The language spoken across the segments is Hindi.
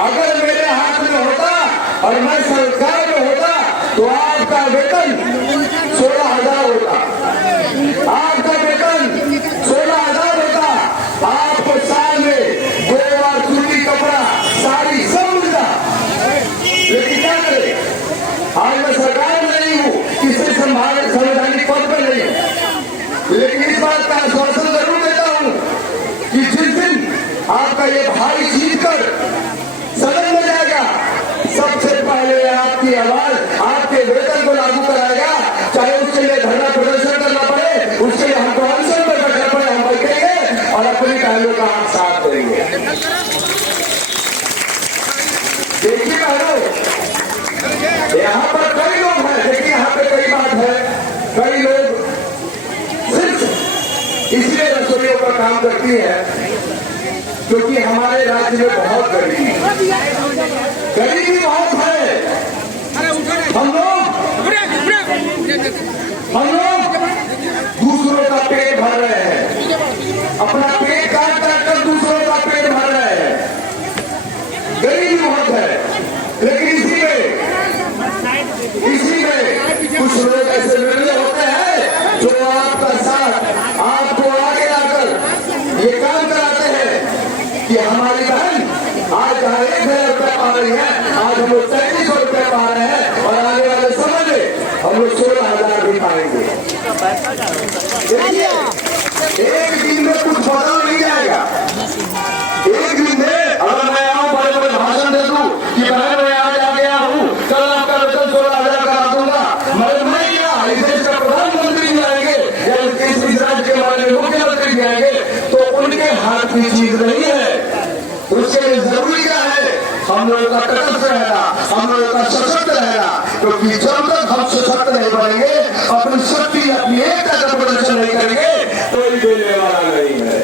अगर मेरे हाथ में होता और मैं सरकार में होता तो आपका वेतन 16,000 होता, आपका वेतन 16,000 होता, आपको साल में 2 बार सूती कपड़ा साड़ी सब मिलता। लेकिन क्या करे, आज मैं सरकार में नहीं हूँ, किसी संवैधानिक पद पर नहीं हूँ, लेकिन इस बात का आश्वासन जरूर देता हूँ कि जिस दिन आपका ये भाई जीत कर सदन में जाएगा, सबसे पहले आपकी आवाज आपके वेतन को लागू कराएगा, चाहे उसके लिए धरना प्रदर्शन करना पड़े, उसके लिए हमको अनशन पर बैठना पड़े, हम बैठेंगे और अपनी पहलों का आप साथ देंगे। देखिए बहनों, यहाँ पर कई लोग हैं, देखिए यहाँ पे कई बात है, कई लोग सिर्फ इसलिए रसोइयों का काम करती है क्योंकि हमारे राज्य में बहुत गरीबी बहुत है। हम लोग दूसरों का पेट भर रहे हैं, अपना पेट काट कर दूसरों का पेट भर रहे हैं, गरीबी बहुत है। लेकिन इसी में कुछ लोग ऐसे निर्णय होते हैं जो आपका साथ आपको आगे लाकर ये काम कराते हैं कि हमारी बहन आज 1,000 रुपया पा रही है, आज हम लोग 3,300 रुपया पा रहे हैं और आने वाले समय में हम लोग 16,000 भी पाएंगे। एक दिन में कुछ बदल नहीं जाएगा। एक दिन में अगर मैं आऊं बड़े बड़े भाषण दे दूं कि बहन मैं आज आ गया हूं, कल आपका वेतन 16,000 करा दूंगा, मगर मैं क्या इस देश का प्रधानमंत्री भी आएंगे या इस राज्य के हमारे मुख्यमंत्री भी आएंगे तो उनके हाथ की चीज नहीं है। उसके लिए जरूरी क्या है, हम लोगों का तटस्थ रहना, हम लोगों का सशक्त रहना, क्योंकि जब तक हम सशक्त नहीं बनेंगे, अपनी शक्ति अपनी एकता का प्रदर्शन नहीं करेंगे, कोई देने वाला नहीं है।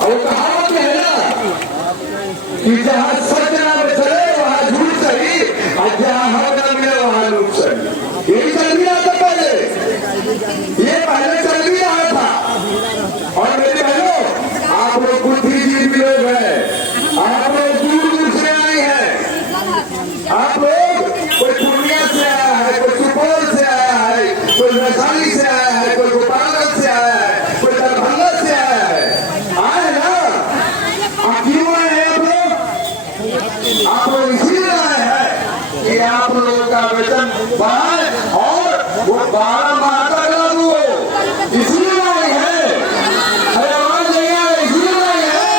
और कहावत में है ना कि जहां सत्य नाम चले वहां झूठ सही, और जहां हक न मिले वहां लूट सही। यही चल भी रहा था पहले, ये पहले चल भी रहा था। और मेरे बहनों, आप लोग बुद्धिजीवी लोग हैं, आप लोग दूर दूर से आए हैं, आप लोग कोई पूर्णिया से आया है, कोई सुपौल से आया है, कोई वैशाली से आया है, कोई गोपालगंज से आया है, कोई दरभंगा से आया है, आए ना। आप क्यों आए हैं आप लोग इसीलिए आए हैं कि आप लोगों का वेतन बढ़ाए और वो 12 माह तक लागू हो, इसलिए आए हैं। अरे आवाज नहीं है, इसलिए आए हैं।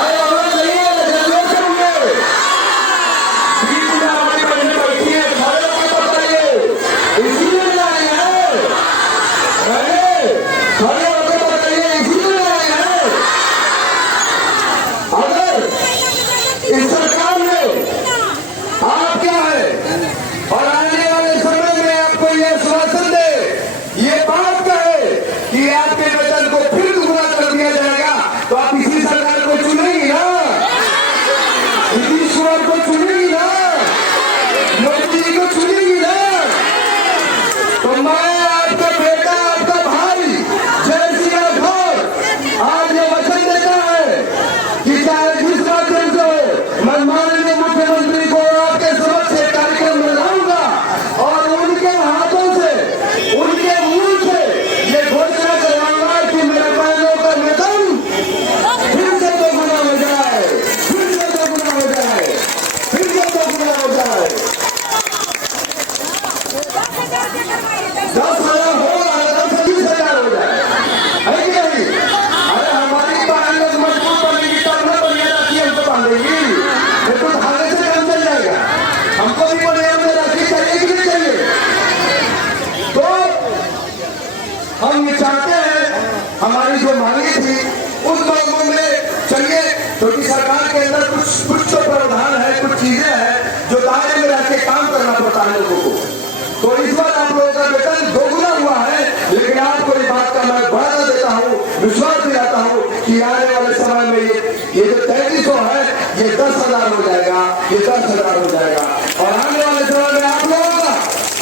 अरे आवाज नहीं है, जरूर करूंगे। बीच में हमारी बहनें बैठी है, खड़े होकर बताइए, इसलिए आए हैं। अरे खड़े होकर बताइए, इसलिए आए हैं। अगर इस सरकार में आप क्या है और आने वाले समय में आपको यह आश्वासन दे, ये बात कहे कि आपके वेतन को फिर दुगना कर दिया जाएगा, तो आप इसी सरकार को चुनेंगी ना, नीतीश्वर को चुनेंगी ना, मोदी जी को चुनेंगी ना। तो मैं आपका बेटा, आपका भाई जय सिंह राठौर आज ये वचन देता है कि चाहे जिस माध्यम से मैं माननीय मुख्यमंत्री को आपके समक्ष एक कार्यक्रम में लाऊंगा और उनके हाथों से, उनके मुंह से ये घोषणा करवाऊंगा कि मेरे बहनों का वेतन फिर से 2 गुना हो जाए, फिर से 2 गुना हो जाए, फिर से 2 गुना हो जाए। 10,000 हो रहा है, 10,000 हो जाए, है कि नहीं? अरे हमारी बहन लोग मजबूत बनेगी तब ना बढ़िया राखी हमको बांधेगी, नहीं तो धागे से काम चल जाएगा। हमको भी बढ़िया में राखी चाहिए कि नहीं चाहिए? तो हम ये चाहते हैं, हमारी जो मांगे थी उस मांगों में चलिए, क्योंकि सरकार के अंदर कुछ तो प्रावधान है, कुछ चीजें हैं जो दायरे में रह के काम करना पड़ता है लोगों को। तो इस बार आप लोगों का वेतन 2 गुना हुआ है, लेकिन आपको इस बात का मैं बढ़ा देता हूँ, विश्वास दिलाता हूँ कि आने वाले समय में ये जो 3,300 है ये 10,000 हो जाएगा, ये 10,000 हो जाएगा। और आने वाले समय में आप लोगों का,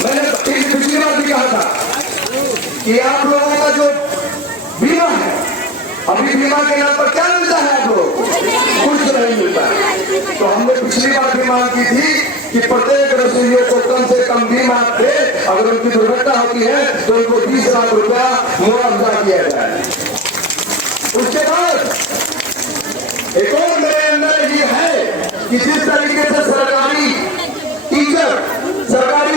मैंने पिछली बार भी कहा था कि आप लोगों का जो बीमा है, अभी बीमा के नाम पर क्या मिलता है आप लोग? कुछ पिछली बार भी मांग की थी कि प्रत्येक रसोइयों को कम से कम बीमा दे, अगर उनकी दुर्घटना होती है तो उनको 20 लाख रुपया मुआवजा दिया जाए। उसके बाद एक और मेरे अंदर ये है कि जिस तरीके से सरकारी टीचर, सरकारी